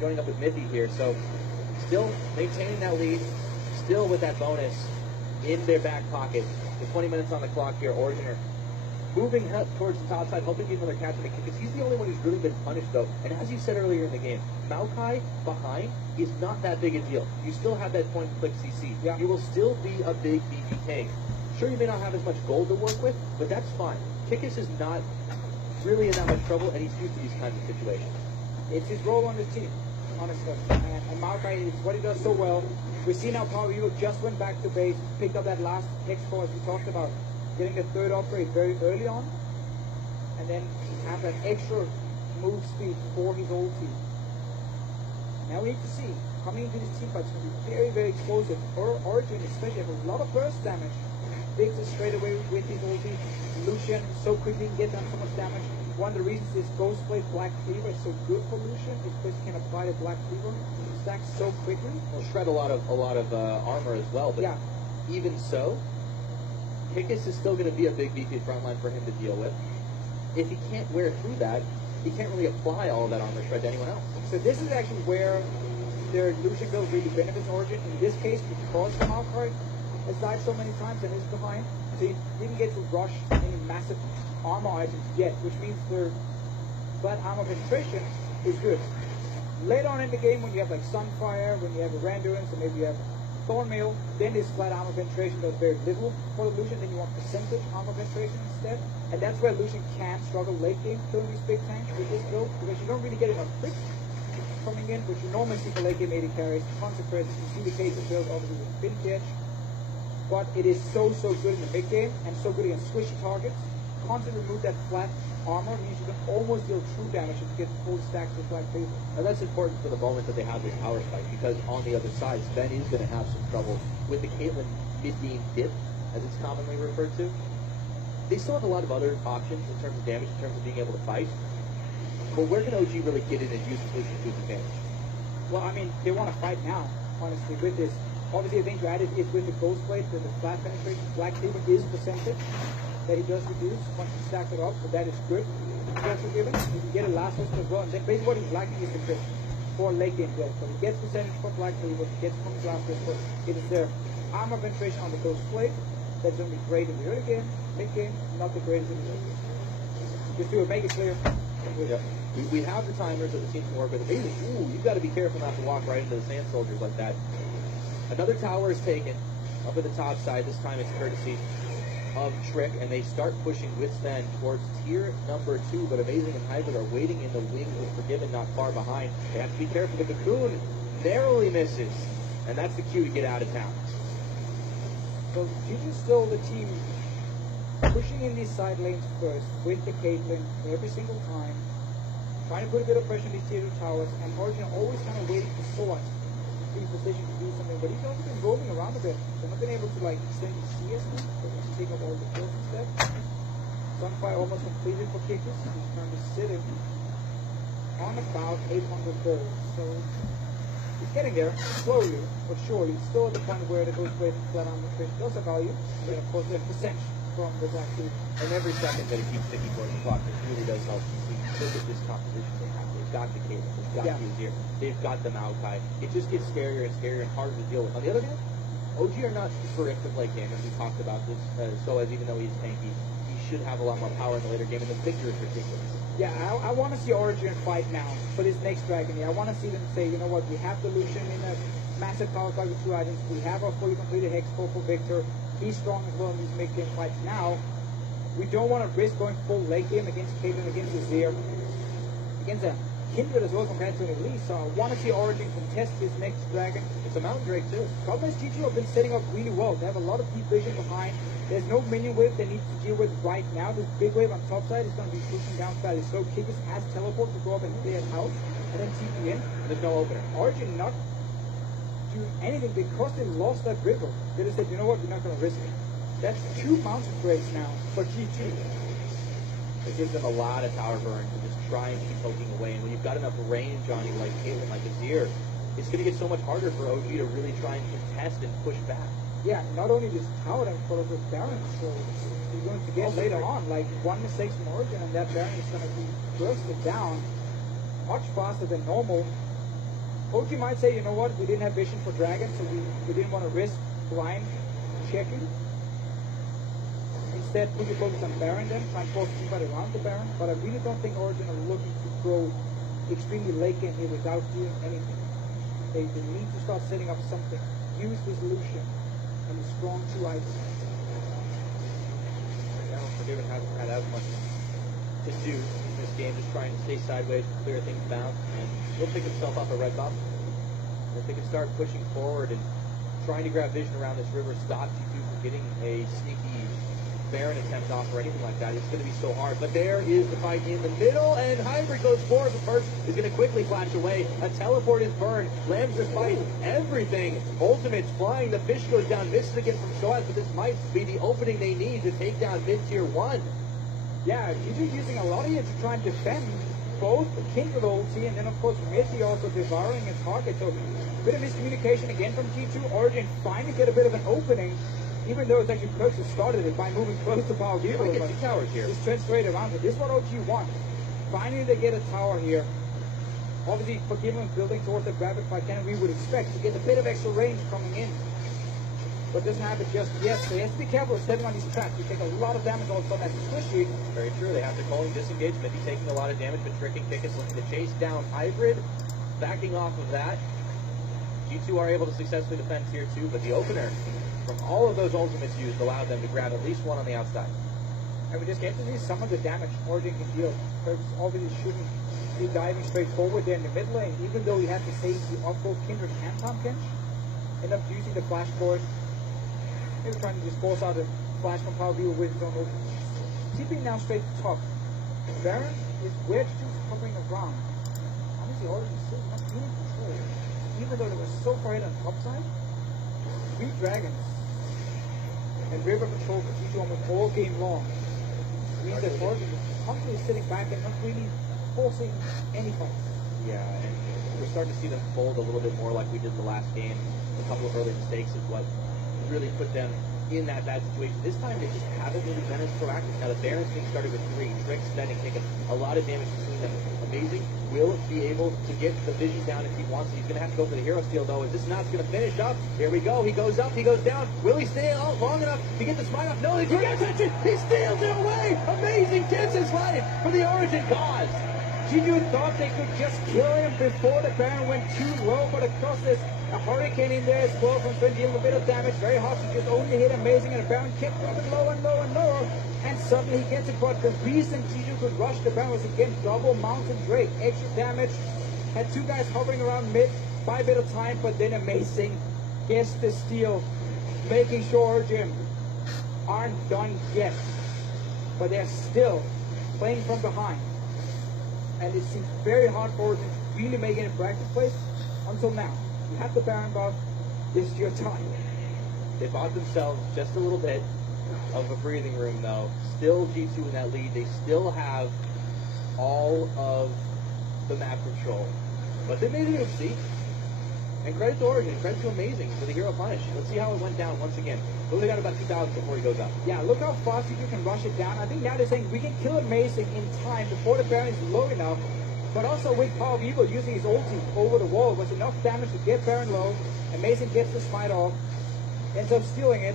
joining up with Mithy here. So still maintaining that lead, still with that bonus in their back pocket. The 20 minutes on the clock here. Origin are moving towards the top side, hoping to get another catch on the kick. Because he's the only one who's really been punished, though. And as you said earlier in the game, Maokai behind is not that big a deal. You still have that point-and-click CC. Yeah. You will still be a big BPK. Sure, you may not have as much gold to work with, but that's fine. Kickus is not really in that much trouble, and he's used to these kinds of situations. It's his role on the team, honestly. And Maokai, it's what he does so well. We see now Pomaville just went back to base, picked up that last hex core as we talked about, getting the third upgrade very early on, and then have that extra move speed for his old team. Now we need to see, coming into this team fight, it's going to be very, very explosive. Origin especially have a lot of burst damage. Victor straight away with his ulti. Lucian so quickly can get down so much damage. One of the reasons this Ghostblade Black Cleaver is so good for Lucian is because he can apply the Black Cleaver. He stacks so quickly. He'll shred a lot of armor as well, but yeah. Even so, Kickus is still going to be a big beefy frontline for him to deal with. If he can't wear through that, he can't really apply all of that armor shred to anyone else. So this is actually where their Lucian build really benefits Origin. In this case, because the Maokai has died so many times and is behind, so he didn't get to rush any massive armor items yet, which means their flat armor penetration is good. Later on in the game, when you have like Sunfire, when you have a Randurance, or maybe you have Thornmail, then this flat armor penetration does very little for the Lucian. Then you want percentage armor penetration instead, and that's where Lucian can struggle late game killing these big tanks with this build, because you don't really get enough crits coming in, which you normally see for late game AD carries. Consequences, you see the case of build obviously with Vintage, but it is so good in the mid game and so good against squishy targets. Constantly remove that flat armor means you can almost deal true damage if you get full stacks with Black Cleaver. Now that's important for the moment that they have this power spike, because on the other side, Sven is going to have some trouble with the Caitlyn mid-game dip, as it's commonly referred to. They still have a lot of other options in terms of damage, in terms of being able to fight. But where can OG really get in and use the solution to his advantage? Well, I mean, they want to fight now, honestly, with this. Obviously, the thing to add is with the Ghostblade, the flat penetration, Black Cleaver is percentage that he does reduce once you stack it up, so that is good. Also given, you can get a last one as well, and then basically what he's lacking is the crit for late game build. So he gets percentage from Black Cleaver, he gets from his last whisper. It is their armor penetration on the Ghostblade that's going to be great in the early game, mid game, not the greatest in the late game. Just to make it clear. Yeah. We have the timers that the team can work with. Ooh, you've got to be careful not to walk right into the Sand Soldiers like that. Another tower is taken up at the top side. This time it's courtesy of Trick, and they start pushing with Sven towards tier number 2, but Amazing and Hybrid are waiting in the wings with Forgiven not far behind. They have to be careful. The Cocoon narrowly misses, and that's the cue to get out of town. So Gigi's still the team pushing in these side lanes first with the Caitlyn every single time, trying to put a bit of pressure on these tier 2 towers, and Origin always kind of waiting for Sword to be in position to do something, but he's also been roaming around a bit. They've not been able to like extend his CS, so he can take up all the kills instead. Sunfire almost completed for Kickus. He's currently sitting on about 800 gold, so he's getting there slowly but surely. Still at the point where the Ghostblade flat armor penetration does have value, and of course there's percentage from the Black Cleaver. And every second that it keeps ticking towards the clock, it really does help. Look at this composition they have. They've got the Caitlyn, they've got Fuzir, they've got the Maokai. It just gets scarier and scarier and harder to deal with. On the other hand, OG are not terrific late game, as we talked about this. So as even though he's tanky, he should have a lot more power in the later game, and the victor is ridiculous. Yeah, I want to see Origin fight now for this next Dragon Year. I want to see them say, you know what, we have the Lucian in a massive power fight with 2 items. We have our fully completed Hex for Victor. He's strong as well in these mid-game fights now. We don't want to risk going full late game against Caitlyn, against Azir, against a Kindred as well compared to an Elise. So I want to see Origin contest this next Dragon. It's a Mountain Drake too. Problem is GG have been setting up really well. They have a lot of deep vision behind. There's no minion wave they need to deal with right now. This big wave on top side is going to be pushing down fairly slow. Kickus has teleport to go up and clear it out, and then TP in. There's no opener. Origin not doing anything because they lost that river. They just said, you know what, we're not going to risk it. That's 2 mountain breaks now for GG. It gives them a lot of tower burn to just try and keep poking away. And when you've got enough range on you like Caitlyn, like Azir, it's going to get so much harder for OG to really try and contest and push back. Yeah, not only just tower damage, but also Baron. So you're going to get also later on, like, 1 mistake from Origin, and that Baron is going to be bursted down much faster than normal. OG might say, you know what, we didn't have vision for dragons, so we didn't want to risk blind checking. Instead, put your focus on Baron then, try and force somebody around the Baron. But I really don't think Origin are looking to go extremely late game here without doing anything. They need to start setting up something. Use this Lucian and the strong 2 items. Now, Forgiven hasn't had as much to do in this game, just trying to stay sideways and clear things down. And he'll pick himself up a red buff. And if they can start pushing forward and trying to grab vision around this river, stop G2 from getting a sneaky Baron attempt off or anything like that, it's going to be so hard. But there is the fight in the middle, and Hybrid goes forward, but first is going to quickly flash away. A teleport is burned. Lambs are fighting everything. Ultimate's flying. The fish goes down, misses again from Soaz, but this might be the opening they need to take down mid-tier 1. Yeah, G2 using a lot of here to try and defend both the King with ulti and then of course Mitty also devouring a target. So a bit of miscommunication again from G2. Origin finally get a bit of an opening, even though it's actually Perks who started it by moving close to Pomaville. We get 2 towers here. Just trend straight around it. This is what OG wants. Finally they get a tower here. Obviously Forgiven building towards the rapid fire cannon we would expect to get a bit of extra range coming in. But doesn't have it just yet. So he has to be careful of stepping on these traps. You take a lot of damage also on that squishy. Very true. They have to call him disengage. Maybe taking a lot of damage, but tricking Kickus looking to chase down Hybrid. Backing off of that. G2 are able to successfully defend tier 2, but the opener from all of those ultimates used allowed them to grab at least 1 on the outside. And we just get to see some of the damage Origin can deal. Perks obviously shouldn't be diving straight forward there in the mid lane, even though he had to save the off-both Kindred and Tom Kench. End up using the flash for it. Maybe trying to just force out a flash from Pomaville with his own ulti. Keeping now straight to top. Baron is where G2's hovering around. Honestly, Origin is still not really in control. Even though they were so far ahead on top side, 3 dragons and river control for G2 almost all game long. It means that Origin is constantly sitting back and not really forcing any fights. Yeah, and we're starting to see them fold a little bit more like we did the last game. A couple of early mistakes is what really put them in that bad situation. This time they just haven't really been as proactive. Now the Baron's being started with 3. Tricks spending, taking a lot of damage between them. Amazing. Will be able to get the vision down if he wants it. He's going to have to go for the hero steal though. Is this not going to finish up? Here we go. He goes up. He goes down. Will he stay out long enough to get the smite off? No, he can't touch it. He steals it away. Amazing. Gets his life for the Origin cause. G2 thought they could just kill him before the Baron went too low, but of course there's a Hurricane in there as well from Finn dealing a bit of damage. Very hard to just only hit Amazing, and the Baron kept dropping lower and lower and lower, and suddenly he gets it. But the reason G2 could rush the Baron was again double Mountain Drake. Extra damage, had 2 guys hovering around mid, buy a bit of time, but then Amazing gets the steal, making sure Origin aren't done yet, but they're still playing from behind. And it seems very hard for Origin to really make it in practice place until now. You have the Baron buff, this is your time. They bought themselves just a little bit of a breathing room though. Still G2 in that lead. They still have all of the map control. But they made it UFC. And credit to Origin, credit to Amazing for the hero punish. Let's see how it went down once again. They only got about 2,000 before he goes up. Yeah, look how fast you can rush it down. I think now they're saying we can kill Amazing in time before the Baron is low enough. But also with Pomaville using his ulti over the wall was enough damage to get Baron low. Amazing gets the smite off. Ends up stealing it.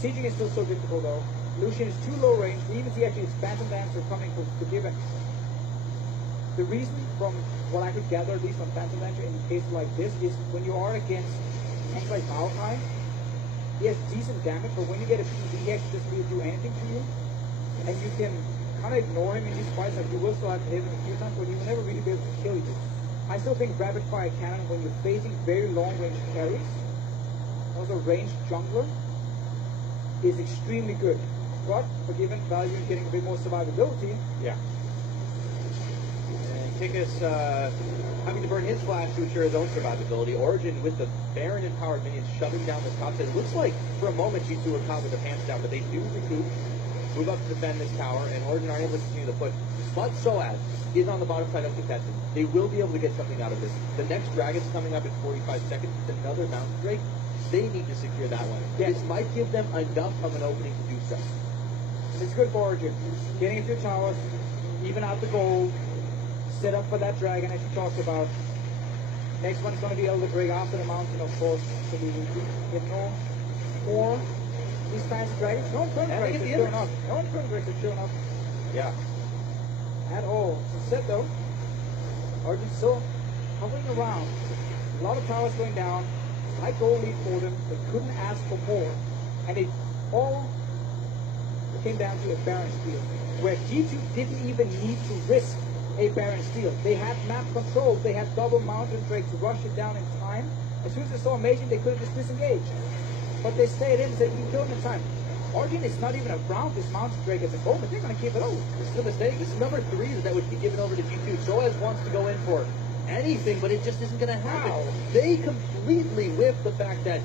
Sieging is still so difficult though. Lucian is too low range. We even see actually his phantom dancer coming for Forgiven. The reason from what I could gather at least from Phantom Dancer in cases like this is when you are against tanks like Malachi, he has decent damage, but when you get a PV, he actually doesn't really do anything to you. And you can kind of ignore him in these fights, like you will still have to hit him a few times, but he will never really be able to kill you. I still think rapid fire cannon when you're facing very long range carries, also ranged jungler, is extremely good. But Forgiven value in getting a bit more survivability. Yeah. Kickus having to burn his flash to ensure his own survivability. Origin with the Baron empowered minions shoving down the top side. It looks like for a moment G2 were caught with their pants down, but they do recoup, move up to defend this tower, and Origin are able to continue the push. But Soaz is on the bottom side of contested. They will be able to get something out of this. The next Dragon's coming up in 45 seconds. It's another Mountain Drake. They need to secure that one. Yes. This might give them enough of an opening to do so. It's good for Origin. Getting a few towers, even out the gold. Set up for that dragon as you talked about. Next one is going to be Elder Drake after the mountain, of course. So we will get no more these kinds of dragons. No Infernal Drakes have shown up. No Infernal Drakes have shown up. Yeah. At all. So set though. Origins still hovering around. A lot of towers going down. Slight goal lead for them. They couldn't ask for more. And it all came down to a Baron steal, where G2 didn't even need to risk a Baron steal. They had map control. They had double Mountain Drake to rush it down in time. As soon as they saw Amazing, they could have just disengaged. But they stayed in and said, you can kill him in time. Origin is not even around this Mountain Drake at the moment. They're going to keep it over. This is a mistake. This is number 3 that would be given over to G2. Soaz wants to go in for anything, but it just isn't going to happen. Wow. They completely whiffed the fact that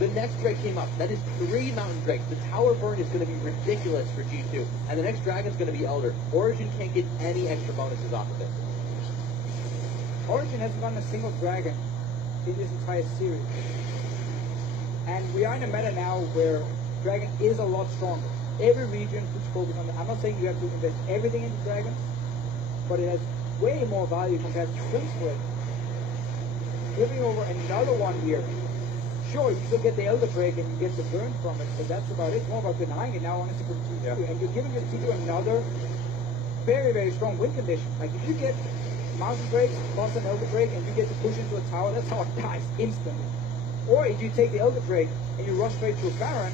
the next Drake came up. That is 3 Mountain Drakes. The tower burn is going to be ridiculous for G2. And the next Dragon's going to be Elder. Origin can't get any extra bonuses off of it. Origin hasn't gotten a single dragon in this entire series. And we are in a meta now where Dragon is a lot stronger. Every region puts focus on it. I'm not saying you have to invest everything into Dragons, but it has way more value compared to Twin Split. Giving over another one here. Sure, you still get the Elder Drake and you get the burn from it, but that's about it. It's more about denying it now on Instagram T2. Yeah. And you're giving your T2 another very, very strong win condition. Like if you get Mountain Drakes plus an Elder Drake and you get to push into a tower, that's how it dies instantly. Or if you take the Elder Drake and you rush straight to a Baron,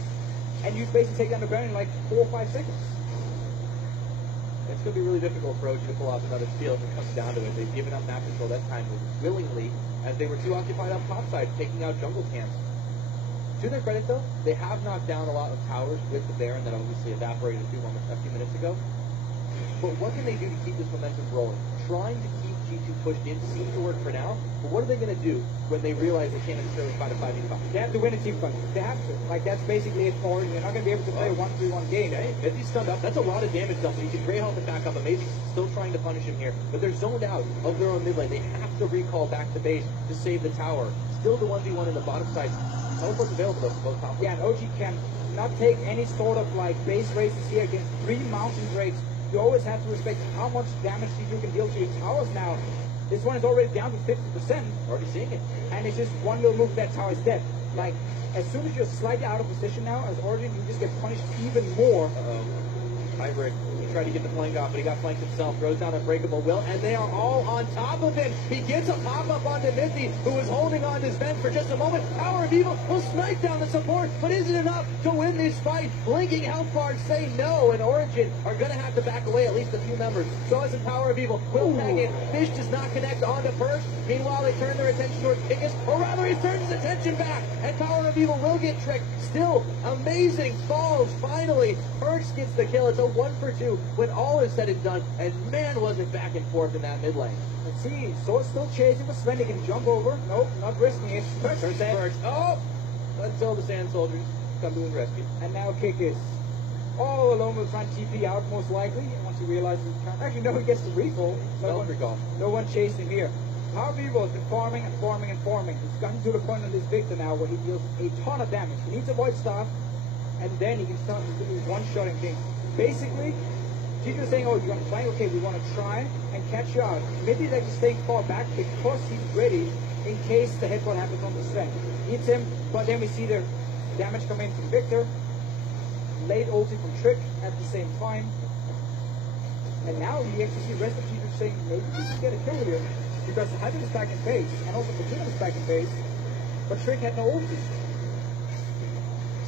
and you basically take down the Baron in like 4 or 5 seconds. It's going to be really difficult for OG to pull off another steal if it comes down to it. They've given up map control that time willingly, as they were too occupied on top side, taking out jungle camps. To their credit, though, they have knocked down a lot of towers with the Baron that obviously evaporated a few minutes ago. But what can they do to keep this momentum rolling? Trying to keep G2 pushed in seems to work for now, but what are they going to do when they realize they can't necessarily fight a 5v5? They have to win a team fight. They have to. Like, that's basically it for it. You're not going to be able to play a 1-3-1 game. Okay, if he's stunned up, that's a lot of damage done. But you can Grey Health it back up. Amazing, still trying to punish him here. But they're zoned out of their own mid lane. They have to recall back to base to save the tower. Still the 1v1 in the bottom side. Teleport's available though for both top. Yeah, and OG can not take any sort of like base races here against 3 Mountain Drakes. You always have to respect how much damage you can deal to your towers now. This one is already down to 50%. Already seeing it. And it's just one little move, that tower is dead. Like, as soon as you're slightly out of position now, as Origin, you just get punished even more. Uh-oh. Hybrid, he tried to get the flank off, but he got flanked himself. Throws down Unbreakable Will, and they are all on top of him. He gets a pop-up onto Mithy, who was holding on to his vent for just a moment. Power of Evil will snipe down the support, but is it enough to win this fight? Blinking health bars say no, and Origin are going to have to back away at least a few members. So as the Power of Evil will bang in. Fish does not connect onto Perch. Meanwhile, they turn their attention towards Pickus, or rather, he turns his attention back, and Power of Evil will get tricked. Still, Amazing falls finally. Perch gets the kill. It's a 1-for-2 when all is said and done, and man, was it back and forth in that mid lane. Let's see, Sword still chasing for Sven. He can jump over. Nope, not risking it. Perch is dead. Perch. Oh! Until the Sand Soldiers come to his rescue. And now Kickus. All alone will try and TP out, most likely. And once he realizes he can't. Actually, no, he gets the recall. No one chasing him here. Power of Evil has been farming and farming and farming. He's gotten to the point on this Victor now where he deals a ton of damage. He needs a Void Staff, and then he can start doing one-shotting things. Basically, G2 is saying, oh, you're going to flank? Okay, we want to try and catch you out. Maybe they're just staying far back because he's ready in case the headbutt happens on the Sven. Hits him, but then we see the damage come in from Victor. Late ulti from Trick at the same time. And now we actually see the rest of G2 saying, maybe we can get a kill here. Because the Hybrid is back in base, and also Fortuna is back in base, but Trick had no ulti.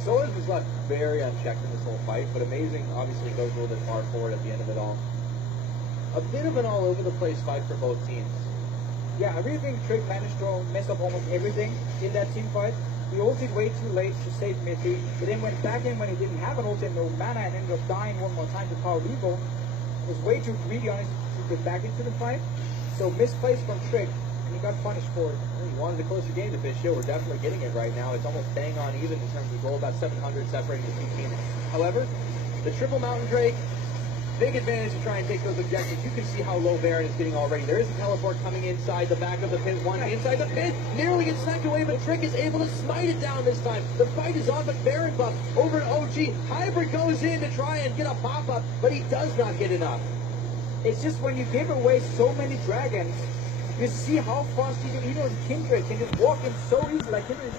Soaz was left very unchecked in this whole fight, but Amazing obviously goes a little bit far forward at the end of it all. A bit of an all-over-the-place fight for both teams. Yeah, I really think Trick managed to mess up almost everything in that team fight. He ulted way too late to save Mithy, but then went back in when he didn't have an ult and no mana, and ended up dying one more time to Power of Evil. Was way too greedy, honestly, to get back into the fight. So misplaced from Trick, and he got punished for it. He wanted a closer game to Fish here. We're definitely getting it right now. It's almost bang on even in terms of goal, about 700 separating the two teams. However, the triple Mountain Drake, big advantage to try and take those objectives. You can see how low Baron is getting already. There is a teleport coming inside the back of the pit. One inside the pit, nearly gets sniped away, but Trick is able to smite it down this time. The fight is on, but Baron buff over to OG. Hybrid goes in to try and get a pop-up, but he does not get enough. It's just when you give away so many dragons, You see how fast he knows Kindred can just walk in so easy, like Kindred is